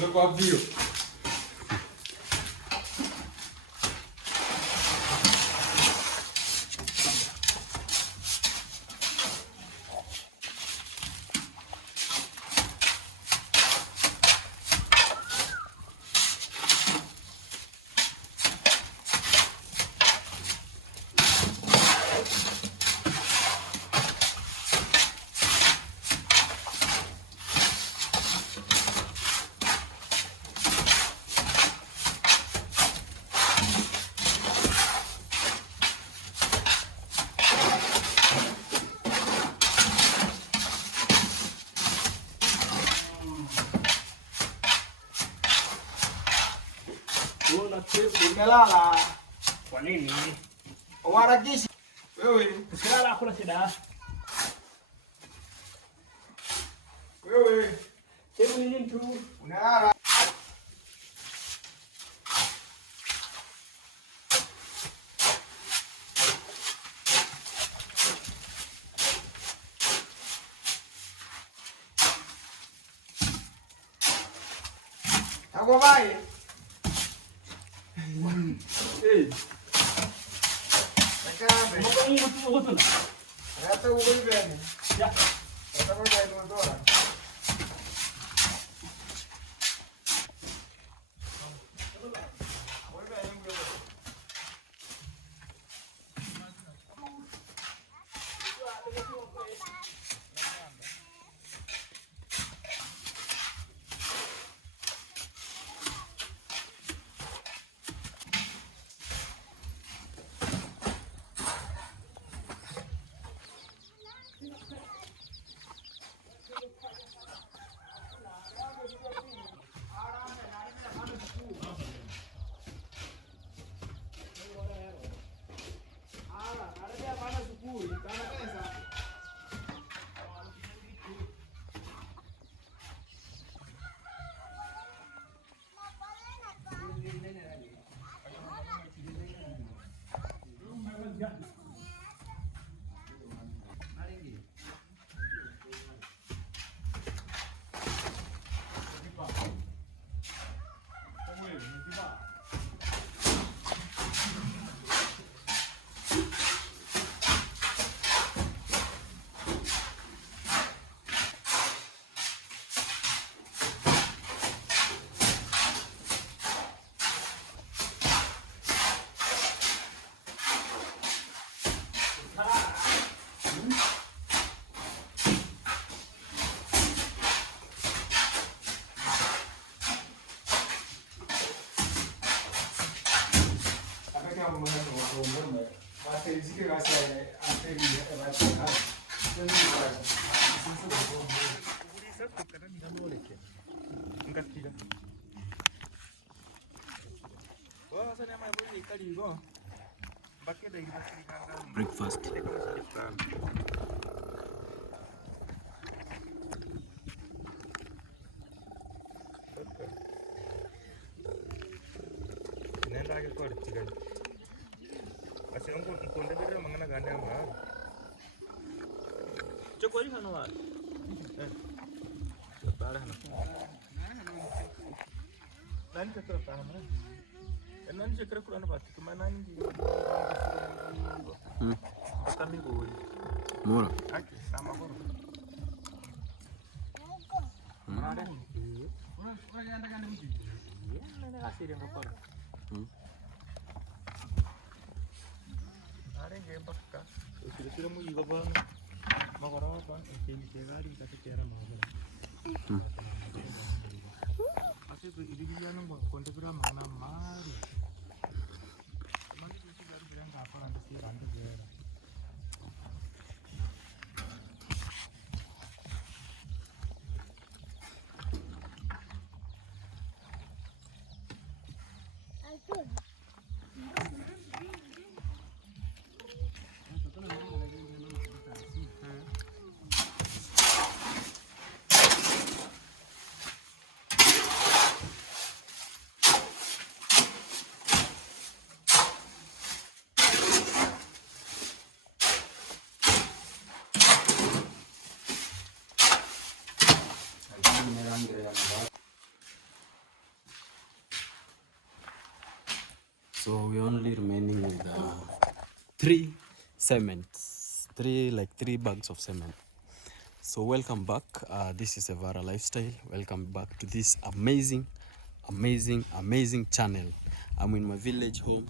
Look up view. Umelala. Kwa nini? Warakishi. Wewe. Usilala, hakuna shida. Wewe. Hebu nini mtu? Unalala. Ako vai. Eh. Sakabe. Mo na. Rata ugol ben. Ya. Rata mo dai mo dora. Breakfast. Nenda ke kwa tiga. Ase unkonde bere mangana ganda ma. Chokoli hano wa. Bara hana. Nani chakra pa hana. Nani chakra kurana bati kuma nani di. Patami boi. Mora. Aki sama boro. Ada. Ura ganda ganda mti. Nani asiri ngopara. Arenge bakka. Kira-kira mu iba ba na makora pa hindi kegari kasi kera mahal. Kasi to ibigyan ng kontra mga mari. Mali kasi gari bilang kapal ang kasi randa kera. So we're only remaining with three cements, three bags of cement. So welcome back. This is EVARA Lifestyle. Welcome back to this amazing channel. I'm in my village home.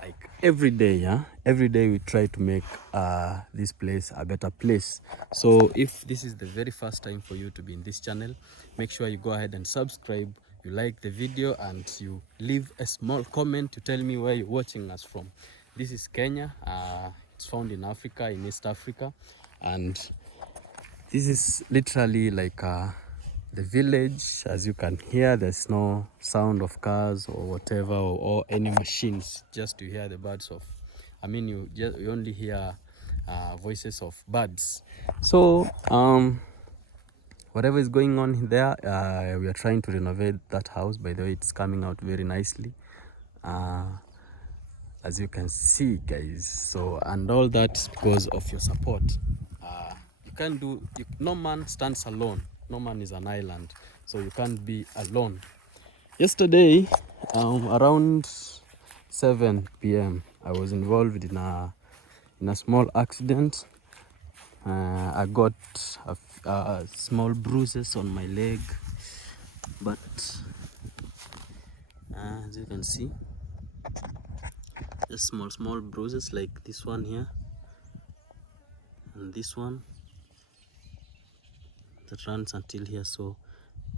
Like every day we try to make this place a better place. So if this is the very first time for you to be in this channel, make sure you go ahead and subscribe, you like the video, and you leave a small comment to tell me where you're watching us from. This is Kenya. It's found in Africa, in East Africa, and this is literally like the village. As you can hear, there's no sound of cars or whatever, or any machines, just to hear the birds of, you only hear voices of birds. So whatever is going on there, we are trying to renovate that house. By the way, it's coming out very nicely, as you can see, guys. So, and all that because of your support. No man stands alone. No man is an island, so you can't be alone. Yesterday, around 7 p.m, I was involved in a small accident. I got small bruises on my leg, but as you can see, just small bruises like this one here and this one that runs until here. So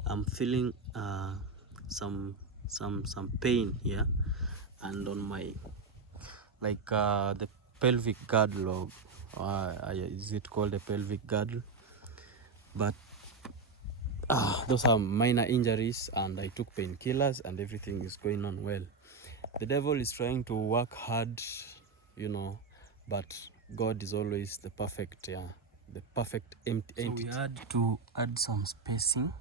I'm feeling some pain here, and on my the pelvic girdle, is it called a pelvic girdle? But those are minor injuries, and I took painkillers, and everything is going on well. The devil is trying to work hard, but God is always the perfect empty. So we had to add some spacing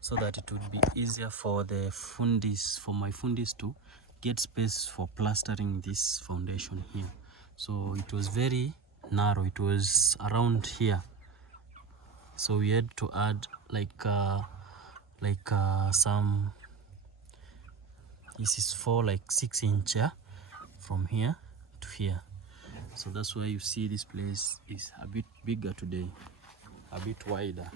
so that it would be easier for my fundis to get space for plastering this foundation here. So it was very narrow, it was around here, so we had to add some, this is for 6 inch, from here to here. So that's why you see this place is a bit bigger today, a bit wider.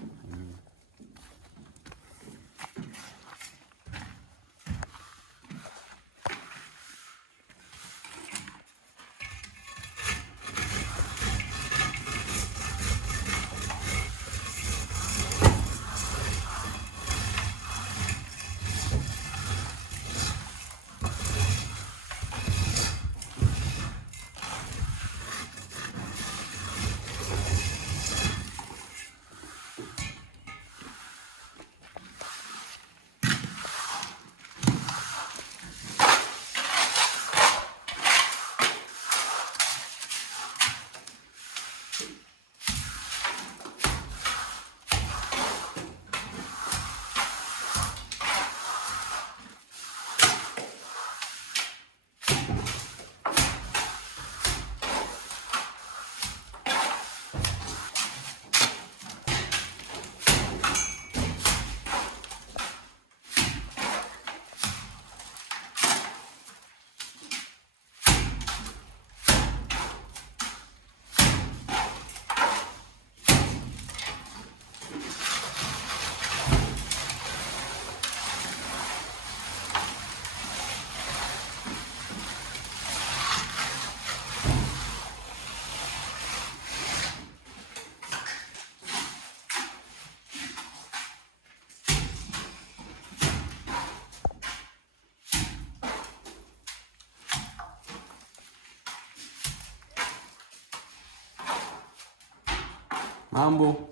Mambo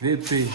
vipi?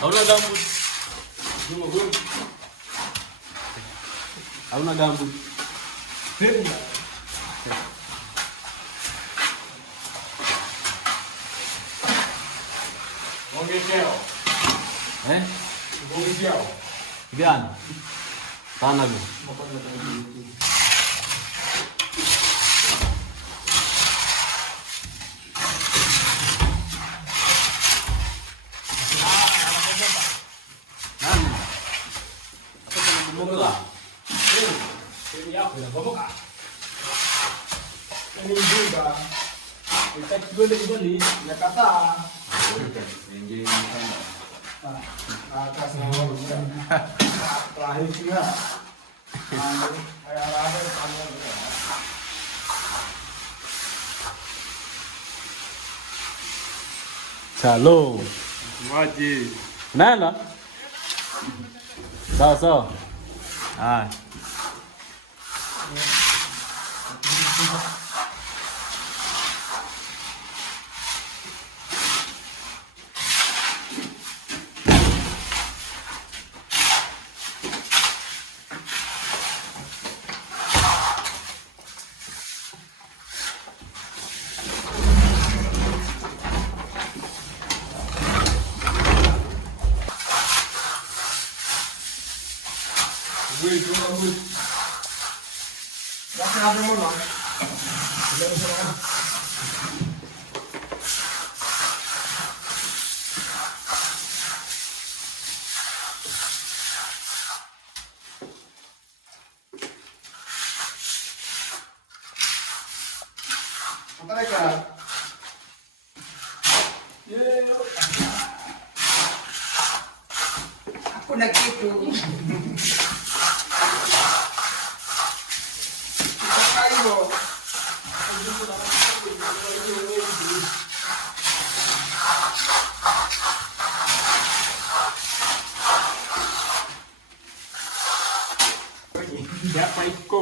Hauna gambut. Hauna gambut. Ongezeo. Eh? Ongezeo. Gani? Sana go. Nani? Boboka. Ini yako inabomoka. Ni mjinga. Itakigole kigole. Nakataa. Ingia Kasi na wao. Terakhir juga. Ayah ada kamu. Shalom. Waje. Nana? Sawa. Ah. Wih, cuma wih. Dah kenapa mana? Mereka. Aku nak gitu. Siapa iko?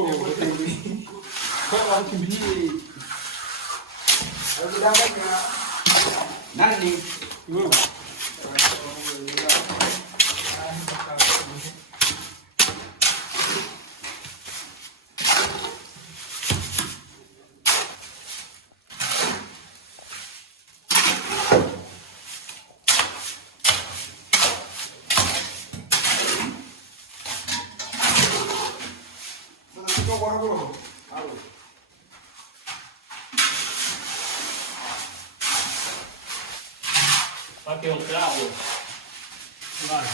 Kau orang kibi. Aku dapat ya. Nani? Pakai yang kelapa. Nah.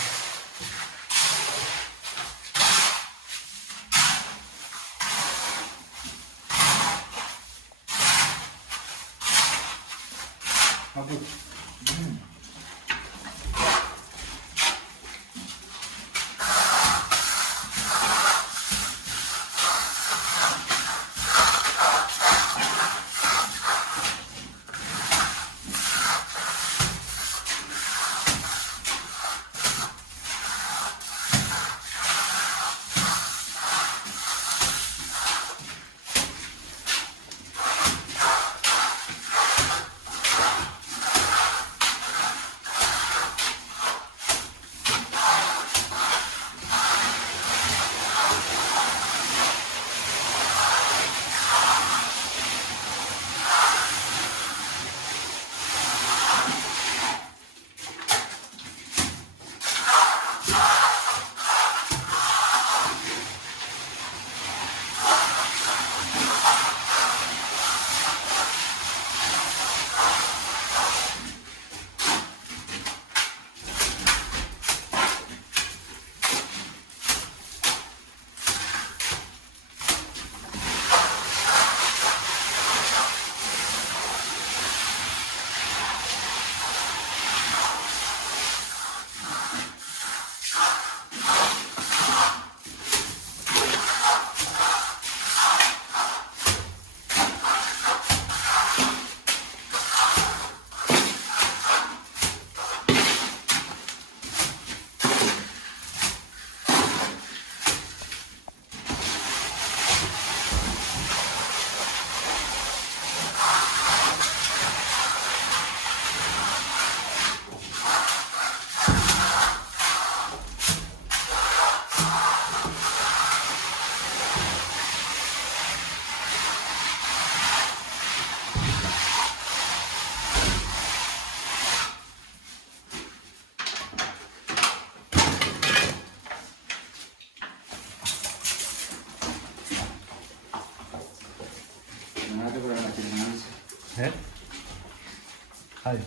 Apa? Eh? Hi. Oh.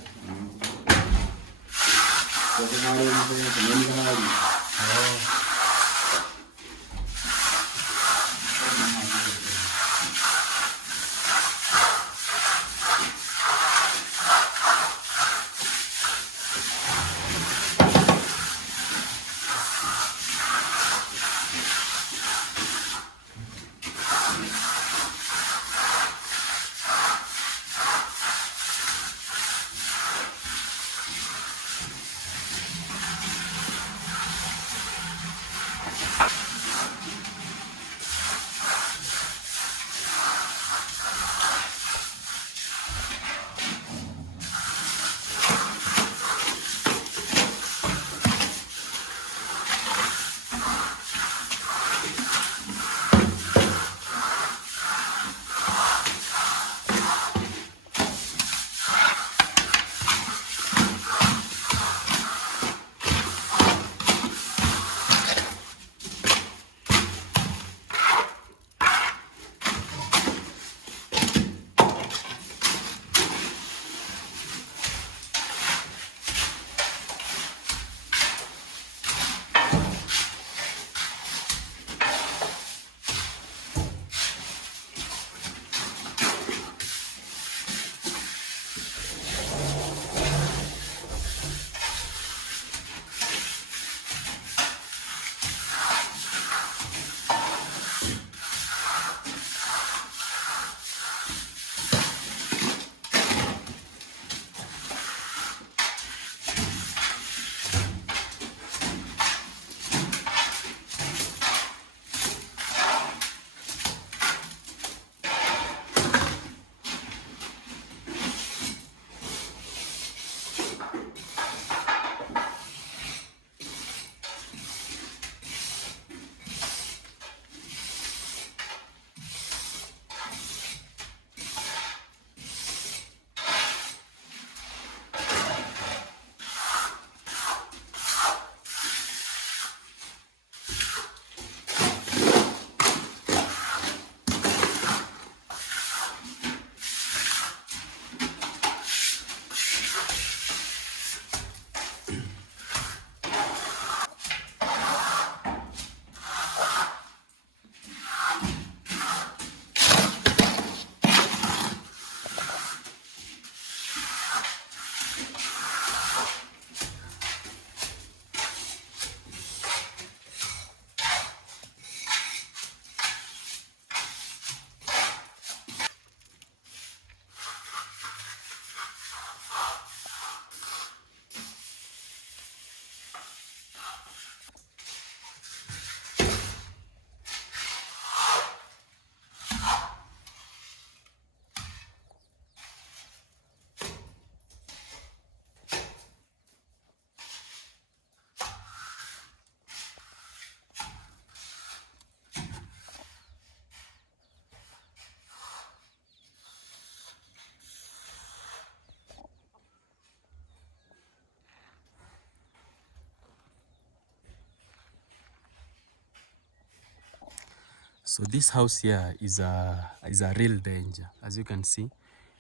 So this house here is a real danger. As you can see,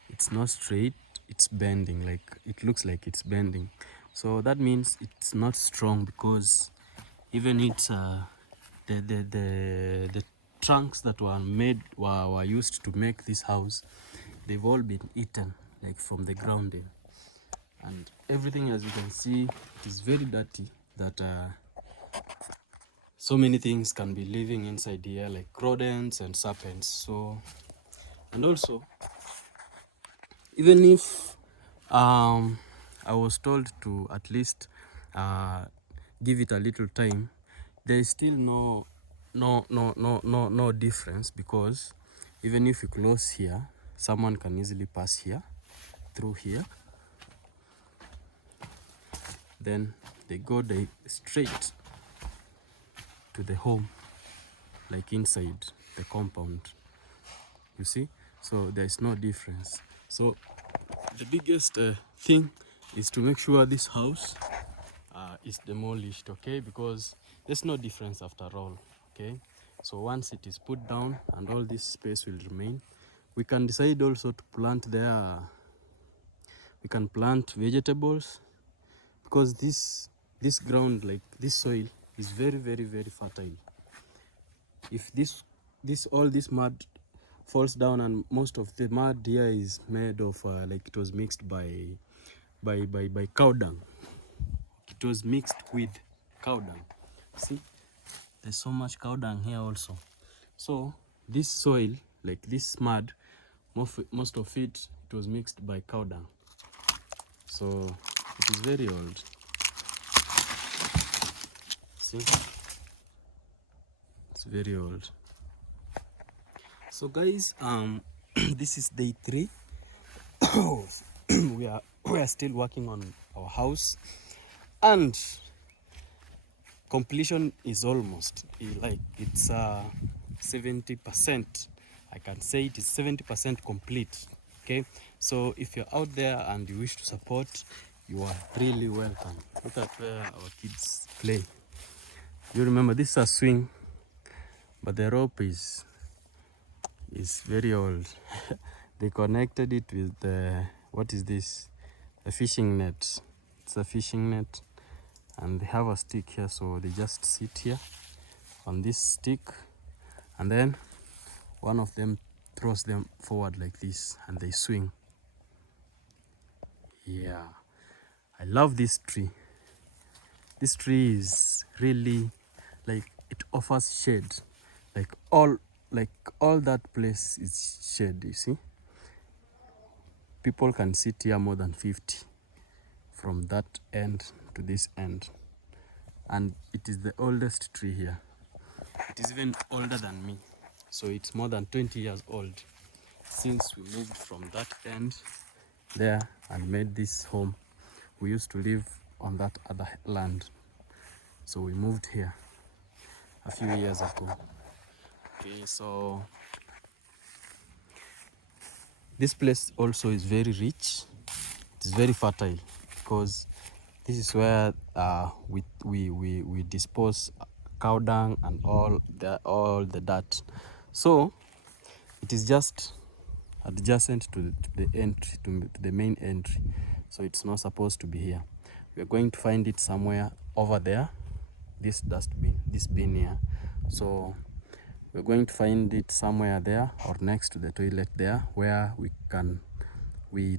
it's not straight, it's bending, like it looks like it's bending. So that means it's not strong, because even it's the trunks that were used to make this house, they've all been eaten, like from the ground in. And everything, as you can see, it is very dirty, that so many things can be living inside here, like rodents and serpents. So, and also, even if I was told to at least give it a little time, there is still no difference, because even if you close here, someone can easily pass here, through here, then they go straight to the home, like inside the compound, you see. So there is no difference. So the biggest thing is to make sure this house is demolished, okay, because there's no difference after all, okay. So once it is put down, and all this space will remain, We can decide also to plant there. We can plant vegetables, because this ground, like this soil, is very fertile. If all this mud falls down, and most of the mud here is made of like it was mixed by cow dung. It was mixed with cow dung. See, there's so much cow dung here also. So this soil, like this mud, most of it was mixed by cow dung. So it is very old. See, it's very old. So guys, this is day 3. we are still working on our house, and completion is almost like it's 70%. I can say it is 70% complete. Okay, so if you're out there and you wish to support, you are really welcome. Look at where our kids play. You remember, this is a swing, but the rope is very old. They connected it with the, what is this, a fishing net. It's a fishing net, and they have a stick here, so they just sit here on this stick, and then one of them throws them forward like this, and they swing. Yeah, I love this tree. This tree is really, like, it offers shade. Like all that place is shade, you see. People can sit here more than 50 from that end to this end, and it is the oldest tree here. It is even older than me, so it's more than 20 years old since we moved from that end there and made this home. We used to live on that other land, so we moved here a few years ago. Okay, so this place also is very rich. It is very fertile, because this is where we dispose cow dung and all the dirt. So it is just adjacent to the entry, to the main entry. So it's not supposed to be here. We are going to find it somewhere over there, this dustbin, this bin here. So we're going to find it somewhere there, or next to the toilet there, where we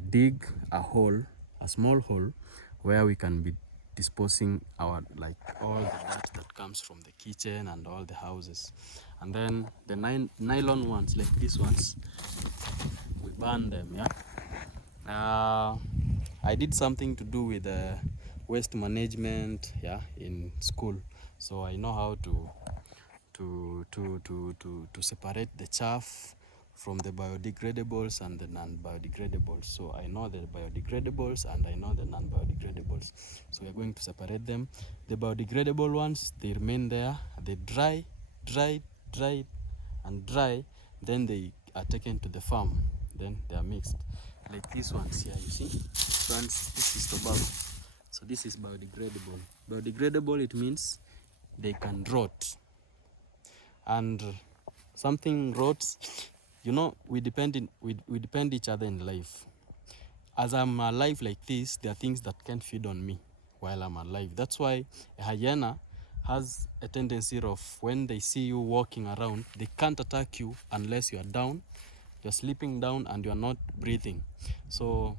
dig a hole, a small hole, where we can be disposing our, like, all the dirt that comes from the kitchen and all the houses. And then the nylon ones, like these ones, we burn them. Yeah, I did something to do with waste management, yeah, in school, so I know how to separate the chaff from the biodegradables and the non-biodegradables. So I know the biodegradables and I know the non-biodegradables. So we're going to separate them. The biodegradable ones, they remain there. They dry, then they are taken to the farm. Then they are mixed. Like these ones here, you see? This is tobacco. So this is biodegradable. Biodegradable, it means they can rot. And something rots, you know, we depend each other in life. As I'm alive like this, there are things that can't feed on me while I'm alive. That's why a hyena has a tendency of, when they see you walking around, they can't attack you unless you are down, you're sleeping down and you're not breathing. So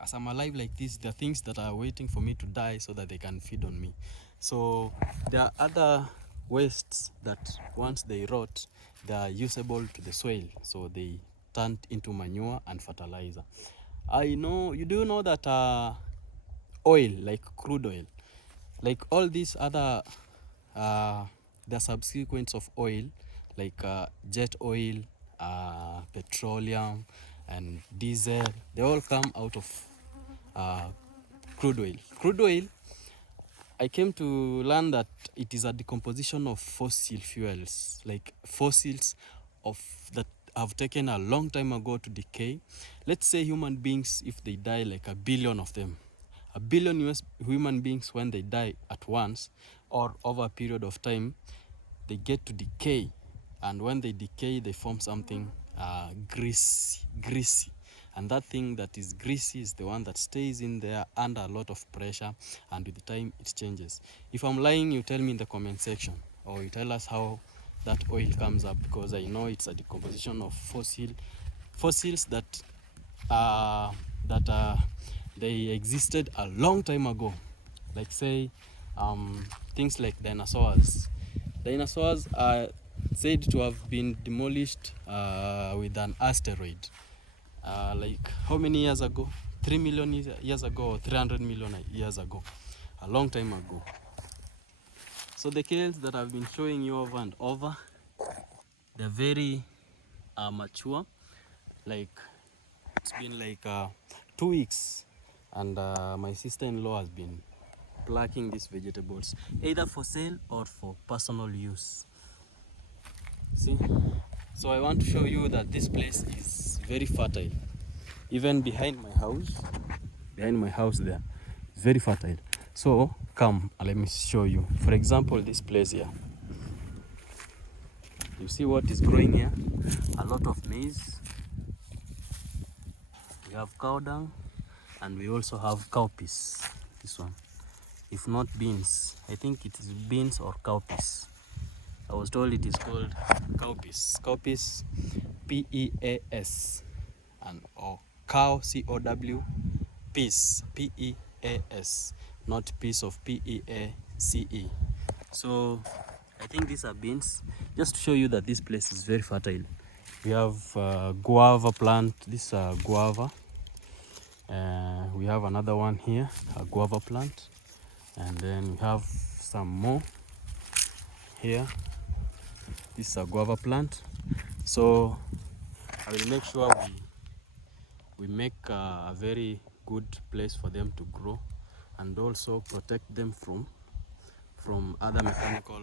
as I'm alive like this, there are things that are waiting for me to die so that they can feed on me. So there are other wastes that once they rot, they are usable to the soil, so they turn into manure and fertilizer. I know, you do know that oil, like crude oil, like all these other the subsequents of oil, like jet oil, petroleum and diesel, they all come out of crude oil. Crude oil, I came to learn that it is a decomposition of fossil fuels, like fossils that have taken a long time ago to decay. Let's say human beings, if they die, like a billion of them, a billion human beings, when they die at once or over a period of time, they get to decay. And when they decay, they form something greasy, and that thing that is greasy is the one that stays in there under a lot of pressure, and with the time it changes. If I'm lying, you tell me in the comment section, or you tell us how that oil comes up, because I know it's a decomposition of fossils that they existed a long time ago, like say things like dinosaurs. Dinosaurs are said to have been demolished with an asteroid, like how many years ago? 3 million years ago, or 300 million years ago, a long time ago. So the kilns that I've been showing you over and over, they're very mature. Like it's been like 2 weeks, and my sister-in-law has been plucking these vegetables either for sale or for personal use. See, so I want to show you that this place is very fertile. Even behind my house there, it's very fertile. So come, let me show you. For example, this place here, you see what is growing here? A lot of maize. We have cow dung, and we also have cowpeas. This one, if not beans, I think it is beans or cowpeas. I was told it is called cowpeas. Cowpeas, P-E-A-S, and or cow, C-O-W, peas, P-E-A-S, not piece of P-E-A-C-E. So I think these are beans. Just to show you that this place is very fertile. We have guava plant. This is guava. We have another one here, a guava plant, and then we have some more here. This is a guava plant. So I will make sure we make a very good place for them to grow, and also protect them from other mechanical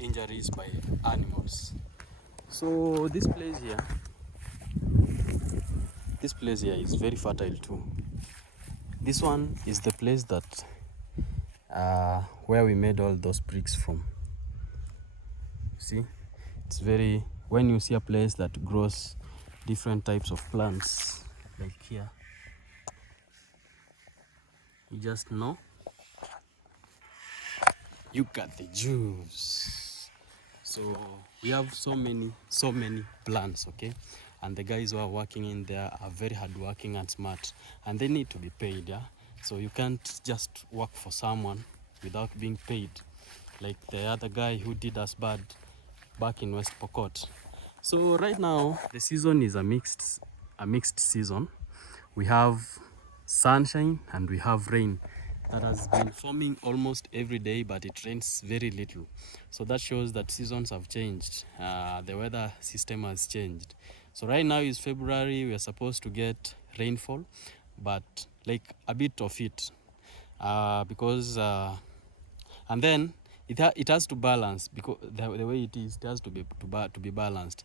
injuries by animals. So this place here is very fertile too. This one is the place that where we made all those bricks from. See, it's very, when you see a place that grows different types of plants like here, you just know you got the juice. So we have so many plants, okay, and the guys who are working in there are very hardworking and smart, and they need to be paid. Yeah, so you can't just work for someone without being paid, like the other guy who did us bad back in West Pokot. So right now the season is a mixed season. We have sunshine and we have rain that has been forming almost every day, but it rains very little. So that shows that seasons have changed. The weather system has changed. So right now is February. We are supposed to get rainfall, but like a bit of it, because and then it has to balance, because the way it is, it has to be balanced.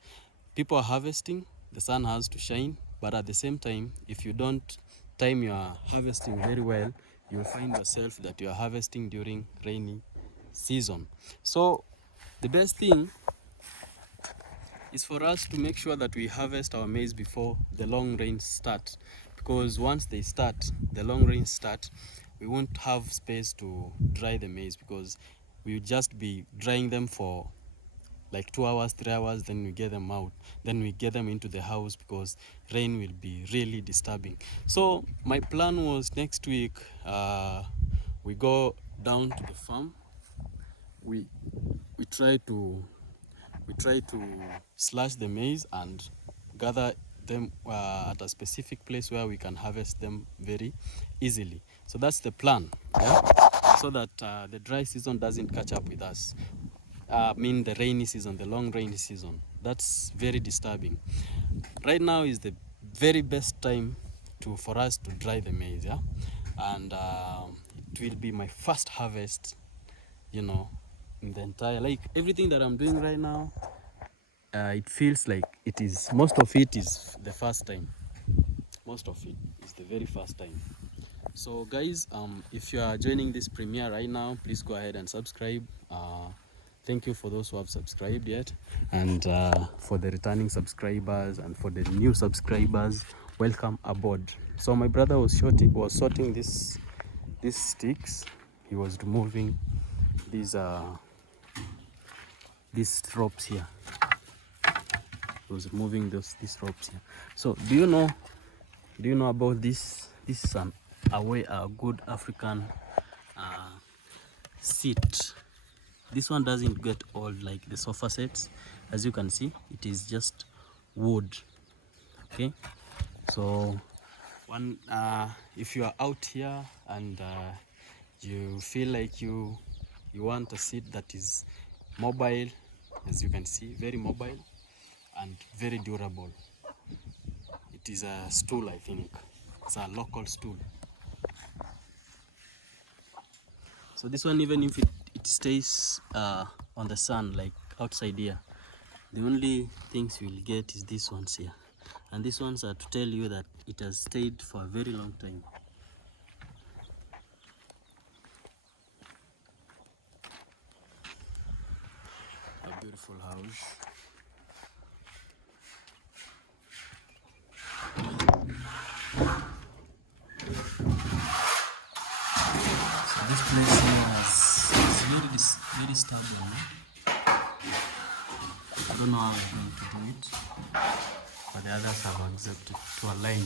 People are harvesting, the sun has to shine, but at the same time, if you don't time your harvesting very well, you'll find yourself that you are harvesting during rainy season. So the best thing is for us to make sure that we harvest our maize before the long rains start, because once they start, the long rains start, we won't have space to dry the maize, because we'll just be drying them for like 2 hours, 3 hours, then we get them out, then we get them into the house, because rain will be really disturbing. So my plan was next week we go down to the farm, we try to slash the maize and gather them at a specific place where we can harvest them very easily. So that's the plan, yeah? So that the dry season doesn't catch up with us. I mean the rainy season, the long rainy season. That's very disturbing. Right now is the very best time for us to dry the maize, yeah? And it will be my first harvest, you know, in the entire, like everything that I'm doing right now, it feels like most of it is the first time. Most of it is the very first time. So guys, if you are joining this premiere right now, please go ahead and subscribe. thank you for those who have subscribed yet, and for the returning subscribers and for the new subscribers, welcome aboard. So my brother was sorting these sticks. He was removing these ropes here. He was removing these ropes here. So do you know about this? This is a good African seat. This one doesn't get old like the sofa sets. As you can see, it is just wood. Okay, so if you are out here and you feel like you want a seat that is mobile, as you can see, very mobile and very durable. It is a stool, I think. It's a local stool. So this one, even if it stays on the sun, like outside here, the only things you will get is these ones here. And these ones are to tell you that it has stayed for a very long time. A beautiful house. So this place here is very stubborn. I don't know how I'm going to do it, but the others have accepted to align.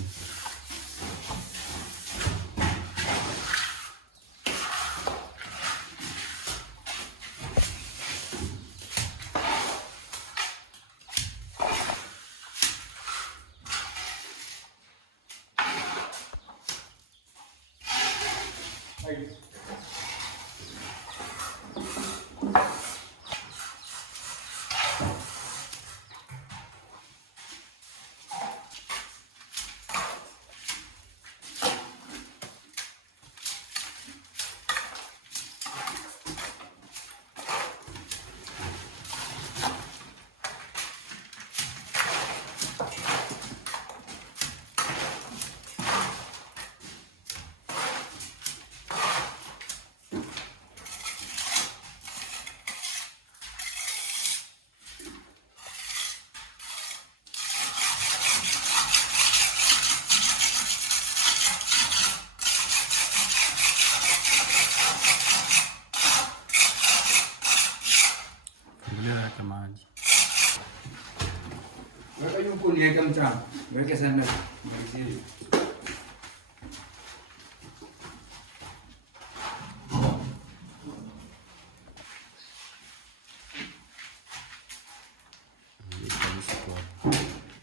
Weka yuko niweke mchanga. Weke sana. Mwezi.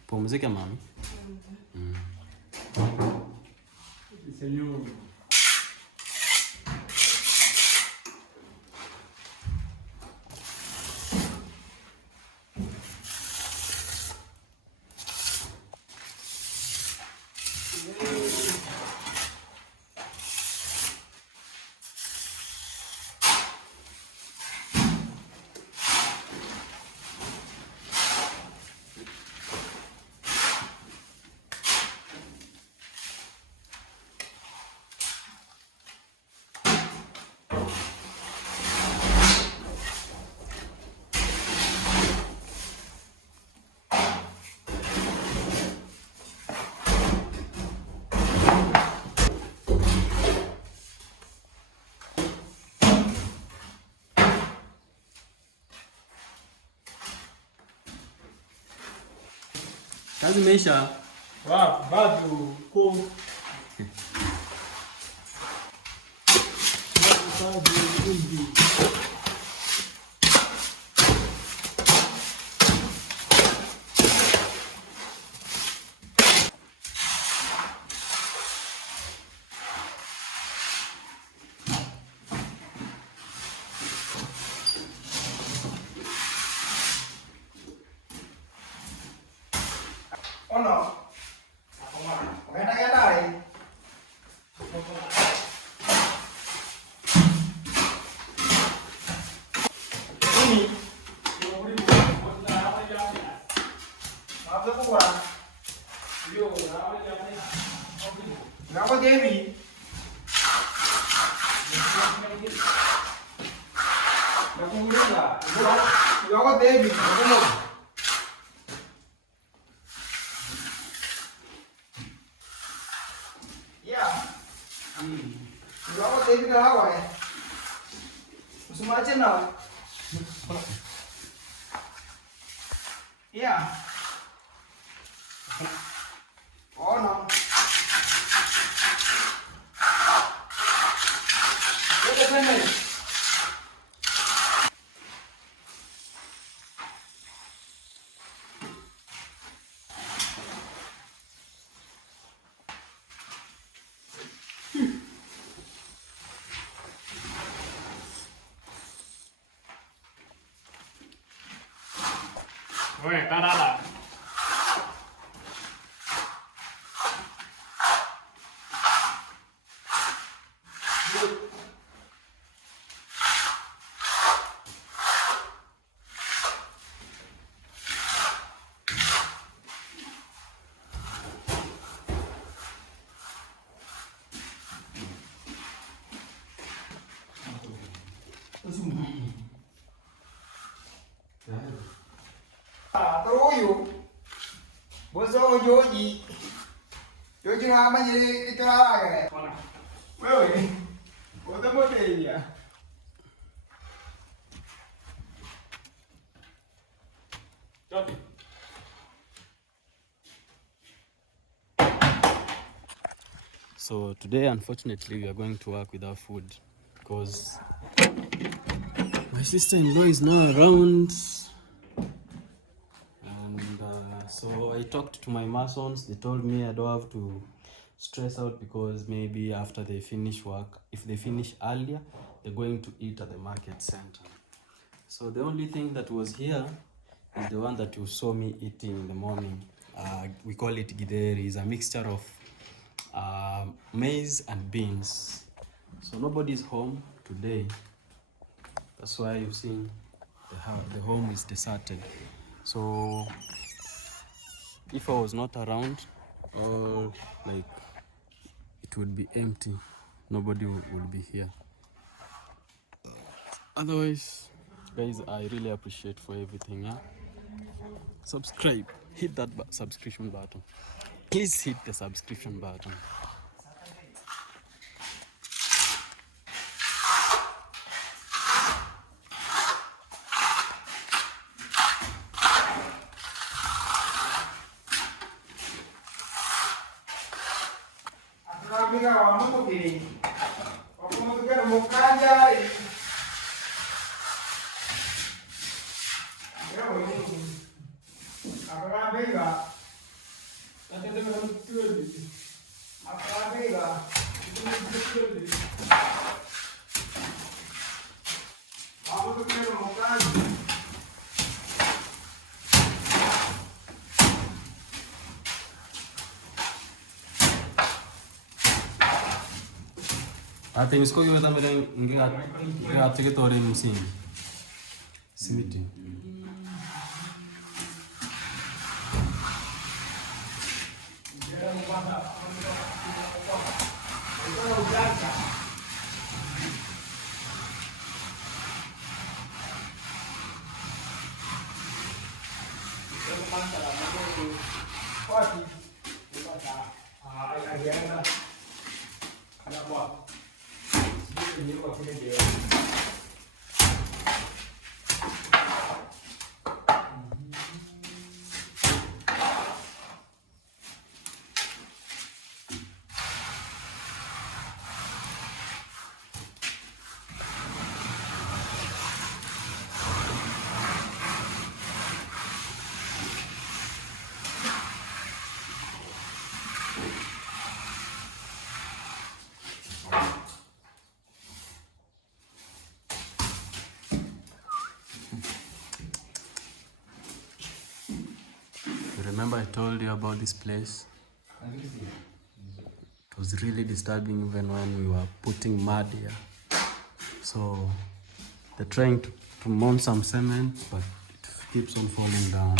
Pumzika mami. Senhor. Kazi imeisha. Bado ko Ono. Unaenda gani? ini Maaf aku kurang. Kenapa Dewi? Yo David, yeah. Yo David how are you? Sumache na. Yeah. Oh no. What is it? Weh, karala. Tôi yêu. Bữa sau vô gì? Vô chứ mà gì đi cho ai này? Mấy ơi. Bữa tới mới đi vậy. Jopi. So today, unfortunately, we are going to work without food because my sister-in-law is now around. And so I talked to my masons. They told me I don't have to stress out because maybe after they finish work, if they finish earlier, they're going to eat at the market center. So the only thing that was here is the one that you saw me eating in the morning. We call it githeri. It's a mixture of maize and beans. So nobody's home today. That's why you've seen the home is deserted. So if I was not around, or like it would be empty, nobody would be here. Otherwise, guys, I really appreciate for everything. Yeah, subscribe, hit that subscription button. Please hit the subscription button. Amiga, vamos a ver. Vamos a ver cómo calla. Apa amiga? Nanti ada yang betul. Apa amiga? Betul. Vamos a ver cómo calla. I think it's going to be a ticket in Simiti. Remember I told you about this place? It was really disturbing even when we were putting mud here. So they're trying to mount some cement, but it keeps on falling down.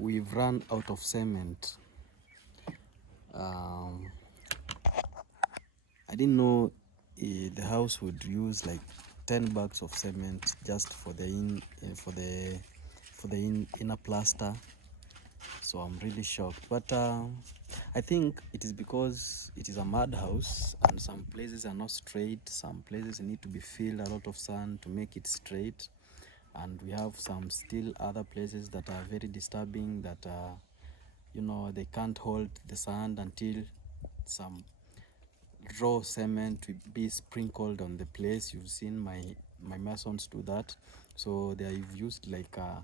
We've run out of cement. I didn't know the house would use like 10 bags of cement just for the inner plaster. So I'm really shocked, but I think it is because it is a mud house and some places are not straight, some places need to be filled a lot of sand to make it straight, and we have some still other places that are very disturbing, that you know, they can't hold the sand until some raw cement will be sprinkled on the place. You've seen my masons do that, so they've used like a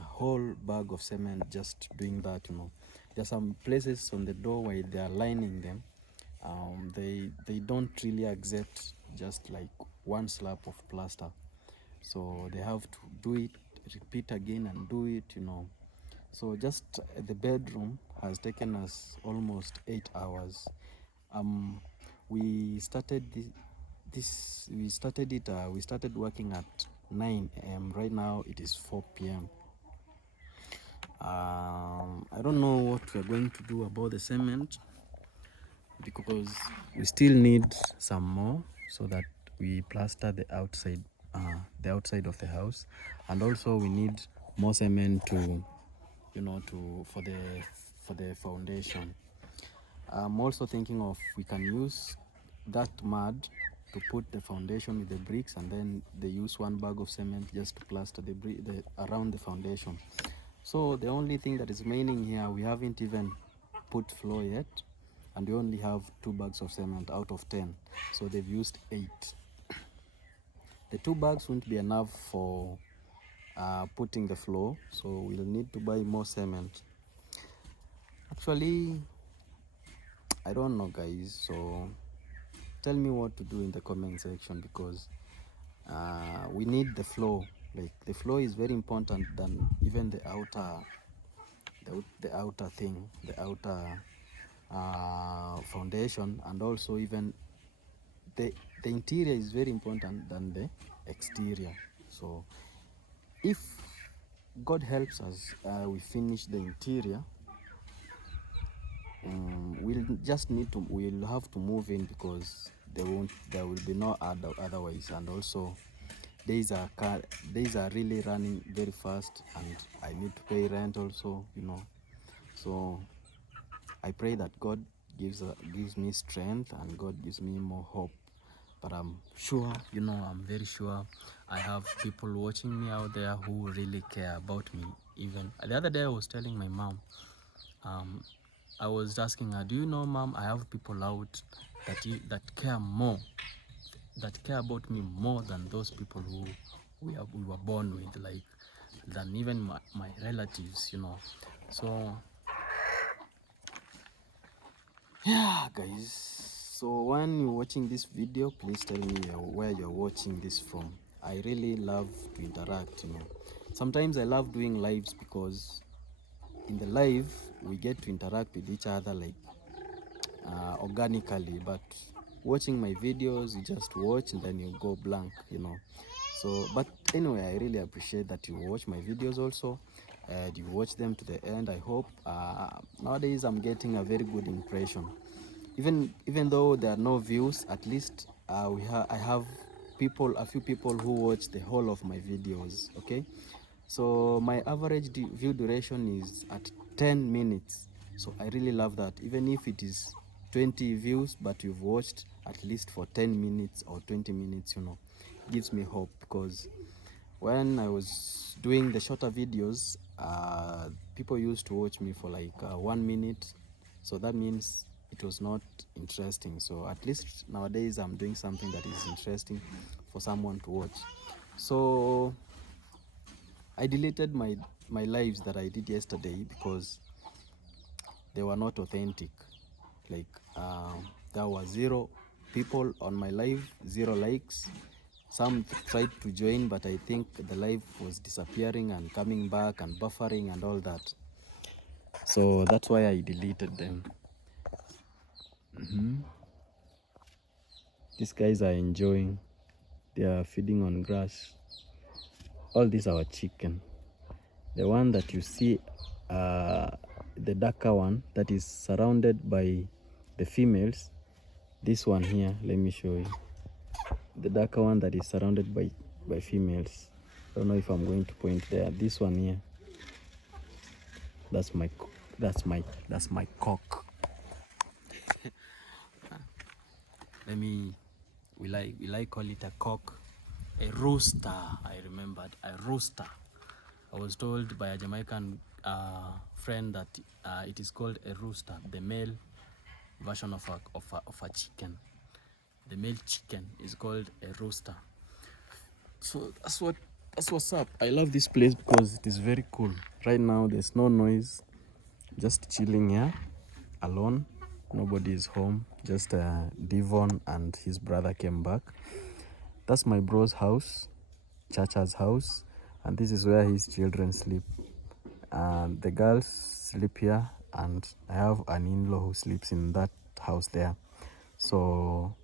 whole bag of cement just doing that, you know. There are some places on the doorway they are lining them. They don't really accept just like one slab of plaster, so they have to do it, repeat again and do it, you know. So just the bedroom has taken us almost 8 hours. We started we started working at 9 a.m. Right now it is 4 p.m. I don't know what we're going to do about the cement, because we still need some more so that we plaster the outside of the house, and also we need more cement to, you know, for the foundation. I'm also thinking of we can use that mud to put the foundation with the bricks, and then they use one bag of cement just to plaster the around the foundation. So the only thing that is remaining here, we haven't even put floor yet, and we only have 2 bags of cement out of 10, so they've used 8. The 2 bags won't be enough for putting the floor, so we'll need to buy more cement. Actually, I don't know, guys, so tell me what to do in the comment section, because we need the floor. Like, the floor is very important than even the outer thing, the outer foundation, and also even the interior is very important than the exterior. So if God helps us, we finish the interior, we'll have to move in, because there will be no otherwise. And also days are really running very fast, and I need to pay rent also, you know. So I pray that God gives me strength, and God gives me more hope. But I'm sure, you know, I'm very sure I have people watching me out there who really care about me. Even the other day I was telling my mom, I was asking her, do you know, mom, I have people out that care about me more than those people who we were born with, like, than even my relatives, you know. So yeah, guys, so when you're watching this video, please tell me where you're watching this from. I really love to interact, you know. Sometimes I love doing lives, because in the live we get to interact with each other like organically. But watching my videos, you just watch and then you go blank, you know. So but anyway, I really appreciate that you watch my videos also, and you watch them to the end. I hope nowadays I'm getting a very good impression, even though there are no views. At least I have a few people who watch the whole of my videos. Okay, so my average view duration is at 10 minutes. So I really love that. Even if it is 20 views, but you've watched at least for 10 minutes or 20 minutes, you know, gives me hope. Because when I was doing the shorter videos, people used to watch me for like 1 minute. So that means it was not interesting. So at least nowadays I'm doing something that is interesting for someone to watch. So I deleted my lives that I did yesterday because they were not authentic. Like there were 0 people on my live, 0 likes. Some tried to join, but I think the live was disappearing and coming back and buffering and all that. So that's why I deleted them. These guys are enjoying. They are feeding on grass. All these are our chicken. The one that you see, the darker one that is surrounded by the females, this one here, let me show you. The darker one that is surrounded by females. I don't know if I'm going to point there. This one here, that's my cock. Will I call it a cock? A rooster. I remembered, a rooster. I was told by a Jamaican friend that it is called a rooster, the male version of a chicken. The male chicken is called a rooster. So that's what's up. I love this place because it is very cool. Right now there's no noise, just chilling here alone. Nobody is home, just Devon and his brother came back. That's my bro's house, Chacha's house, and this is where his children sleep. The girls sleep here, and I have an in-law who sleeps in that house there. So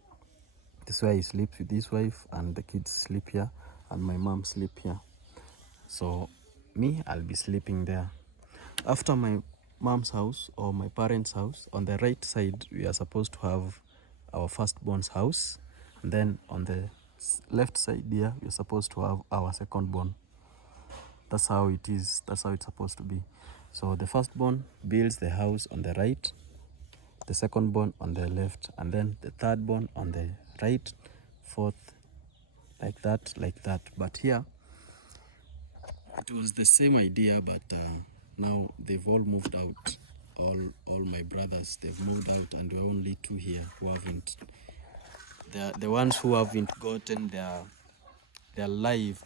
this is where he sleeps with his wife, and the kids sleep here, and my mom sleep here. So me, I'll be sleeping there. After my mom's house or my parents' house, on the right side we are supposed to have our firstborn's house, and then on the left side here we're supposed to have our secondborn. That's how it is. That's how it's supposed to be. So the firstborn builds the house on the right, the secondborn on the left, and then the thirdborn on the right, fourth, like that. But here it was the same idea, but now they've all moved out. All my brothers, they've moved out, and we're only 2 here who haven't. They're the ones who haven't gotten their life,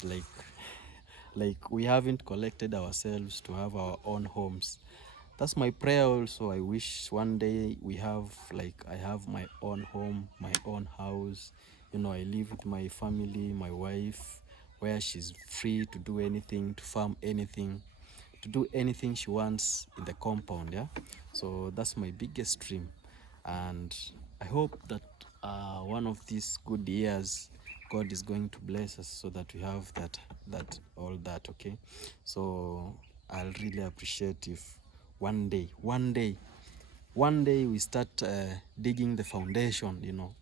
like we haven't collected ourselves to have our own homes. That's my prayer also. I wish one day we have, like, I have my own home, my own house. You know, I live with my family, my wife, where she's free to do anything, to farm anything, to do anything she wants in the compound. Yeah, so that's my biggest dream, and I hope that one of these good years God is going to bless us so that we have all that. Okay, so I'll really appreciate if one day we start digging the foundation. You know,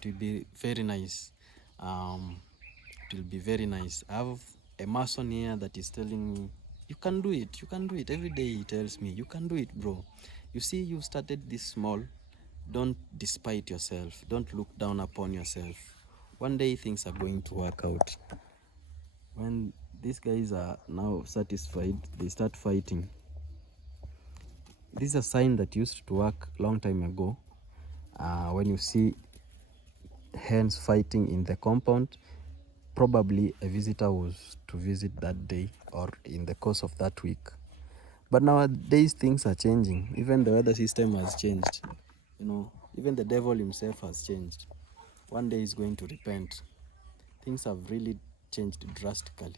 it will be very nice. It will be very nice. I have a mason here that is telling me, you can do it, every day. He tells me, you can do it, bro. You see, you started this small. Don't despite yourself, don't look down upon yourself. One day things are going to work out. When these guys are now satisfied, they start fighting. This is a sign that used to work long time ago. When you see hens fighting in the compound, probably a visitor was to visit that day or in the course of that week. But nowadays things are changing. Even the weather system has changed. You know, even the devil himself has changed. One day he's going to repent. Things have really changed drastically.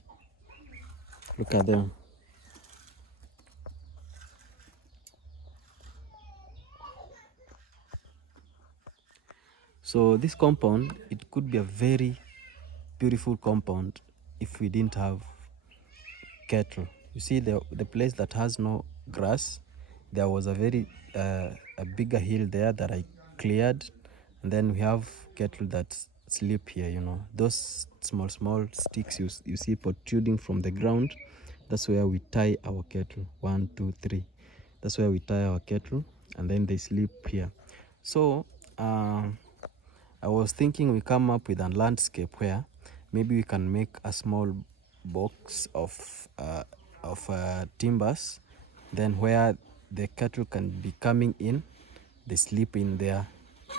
Look at them. So this compound, it could be a very beautiful compound if we didn't have cattle. You see the place that has no grass, there was a very a bigger hill there that I cleared, and then we have cattle that sleep here, you know, those small sticks you see protruding from the ground. That's where we tie our cattle. 1 2 3, that's where we tie our cattle, and then they sleep here. So I was thinking we come up with a landscape where maybe we can make a small box of timbers, then where the cattle can be coming in, they sleep in there,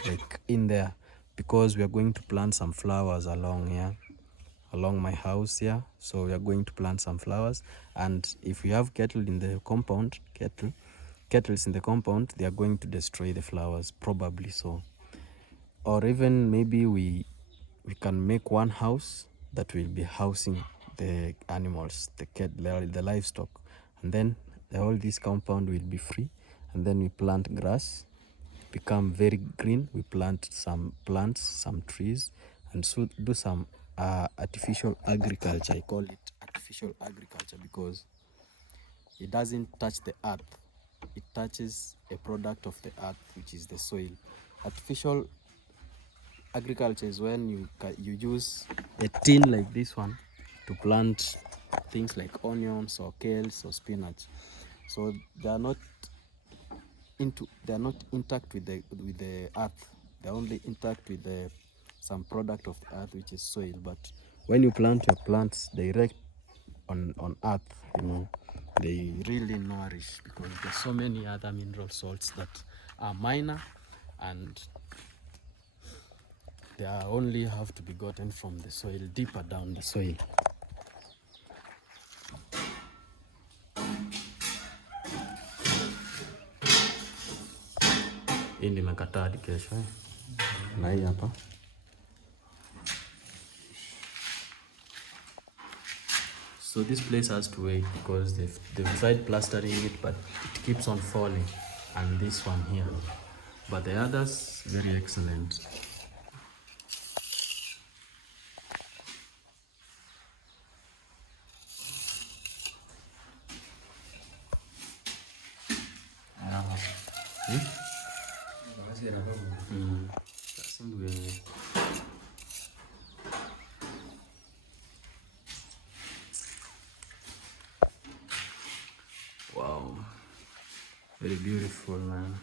like in there, because we are going to plant some flowers along here, along my house here. So we are going to plant some flowers, and if we have cattle in the compound, kettles in the compound, they are going to destroy the flowers, probably so. Or even maybe we can make one house that will be housing the animals, the livestock, and then all this compound will be free. And then we plant grass, become very green. We plant some plants, some trees, and so do some artificial agriculture. I call it artificial agriculture because it doesn't touch the earth, it touches a product of the earth, which is the soil. Artificial agriculture is when you use a tin like this one to plant things like onions or kales or spinach. So they are not intact with the earth. They're only intact with some product of the earth, which is soil. But when you plant your plants direct on earth, you know, they really nourish, because there's so many other mineral salts that are minor, and they are only have to be gotten from the soil, deeper down the soil. Hii nimekataa hadi kesho na hii hapa. So this place has to wait because they've tried plastering it, but it keeps on falling, and this one here. But the others, very excellent. Wow, very beautiful, man.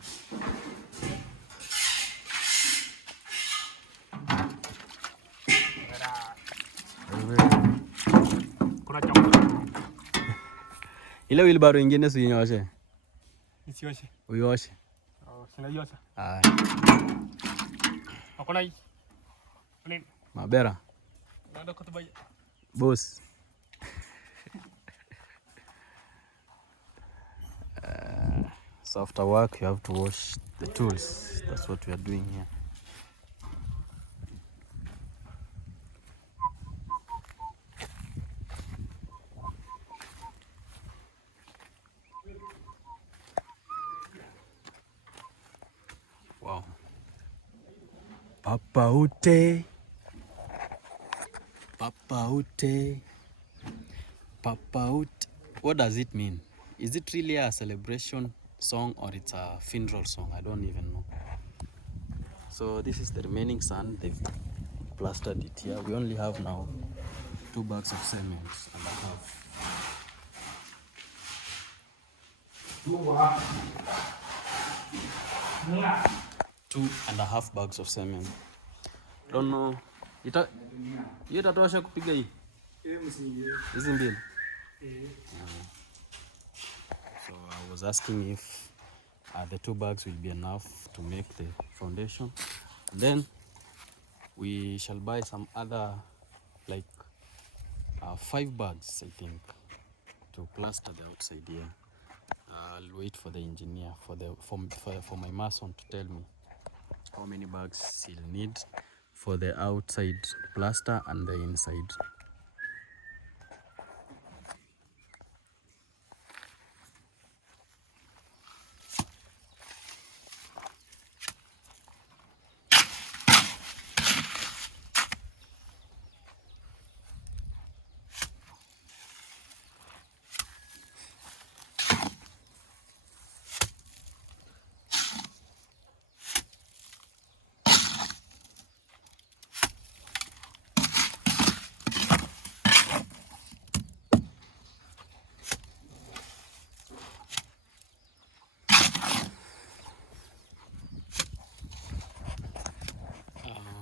Ile wheelbarrow ingine usinyoshe. Isioshe. Uioshe. Sinaiosha. Haya. Hakuna hii. Nini? Mabera. Naenda kutubaya. Boss. So after work you have to wash the tools. That's what we are doing here. Wow. Papa Ute. Papa Ute. Papa Ute. What does it mean? Is it really a celebration song or it's a funeral song? I don't even know. So this is the remaining sand. They've plastered it here. We only have now 2 bags of cement and a half. 2.5 bags of cement. Don't know. Itatosha kupiga hii? Hizi mbili. So I was asking if the 2 bags will be enough to make the foundation. And then we shall buy some other, like 5 bags, I think, to plaster the outside here. I'll wait for the engineer, for my mason to tell me how many bags he'll need for the outside plaster and the inside.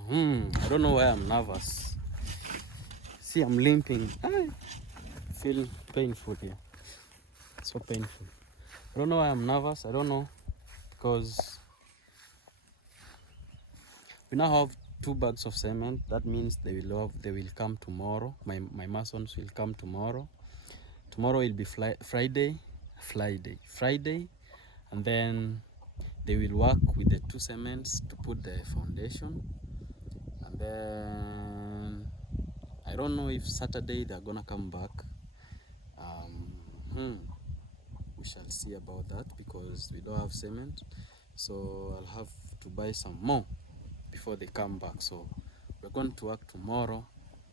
I don't know why I'm nervous. See, I'm limping. I feel painful here. So painful. I don't know why I'm nervous. I don't know, because we now have 2 bags of cement. That means they will come tomorrow. My masons will come tomorrow. Tomorrow will be Friday, and then they will work with the 2 cements to put the foundation. And then I don't know if Saturday they're gonna come back. We shall see about that, because we don't have cement, so I'll have to buy some more before they come back. So we're going to work tomorrow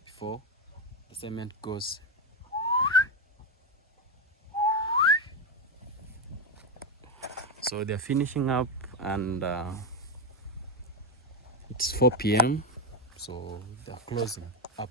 before the cement goes. So they're finishing up, and it's 4 p.m. so they're closing up.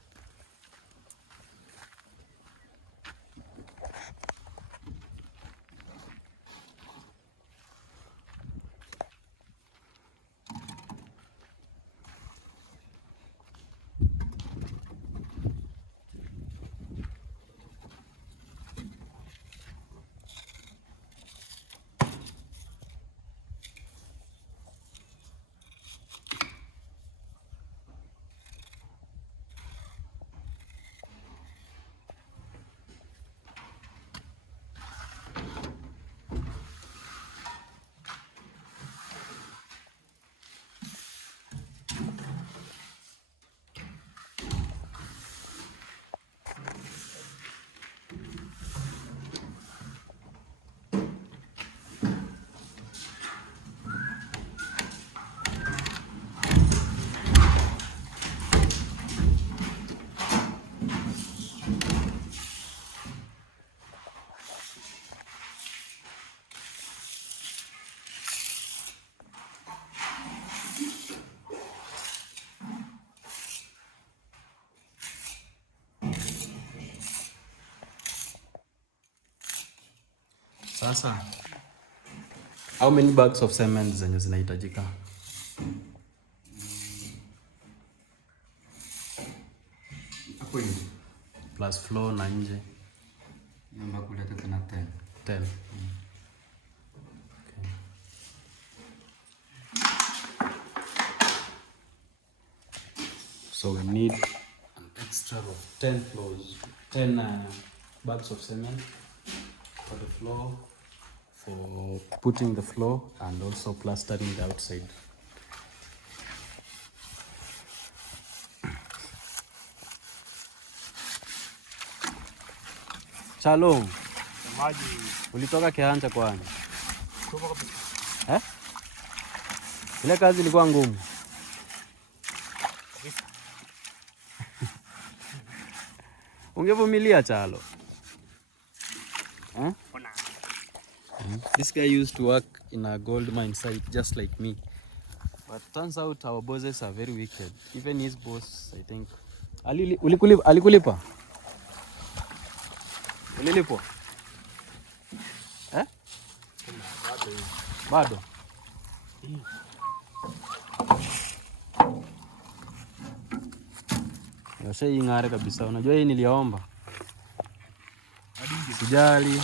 Sasa, how many bags of cement zenye zinahitajika? Hapo hivi. Plus floor na nje. Namba kuleta tena 10. 10. Okay. So we need an extra of 10 floors, 10 bags of cement for the floor, for putting the floor, and also plastering the outside. Shalom. Maji. Ulitoka Kianja kwani? Kutoka kabisa. Ile kazi ilikuwa ngumu. Ungevumilia Chalo. This guy used to work in a gold mine site just like me. But turns out our bosses are very wicked. Even his boss, I think. Alikulipa? Ulilipwa? Bado. Yoshe ingare kabisa. Unajua hii niliomba. Sijali.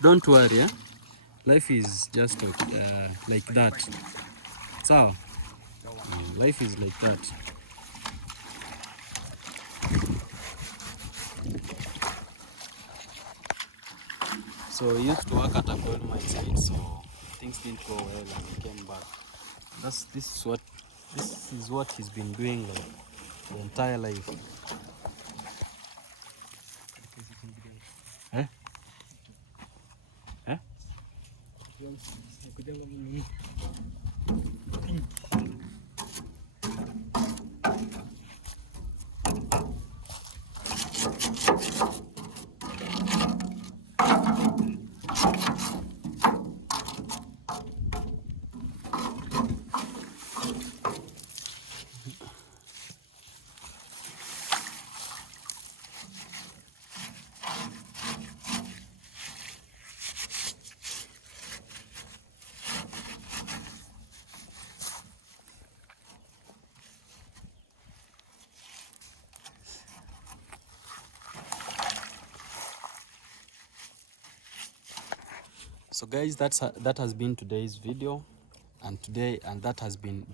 Don't worry, eh? Life is just like that. Sawa? Life is like that. So he used to work at a gold mine site, so things didn't go well and he came back. This is what he's been doing like the entire life. Eh? Eh? So guys, that has been today's video, and that has been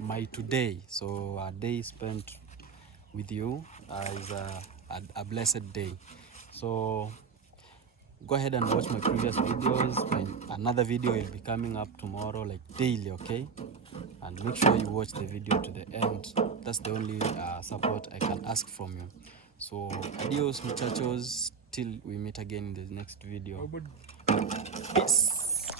my today. So a day spent with you is a blessed day. So go ahead and watch my previous videos. Another video will be coming up tomorrow, like daily, okay? And make sure you watch the video to the end. That's the only support I can ask from you. So adios muchachos, till we meet again in the next video. Peace.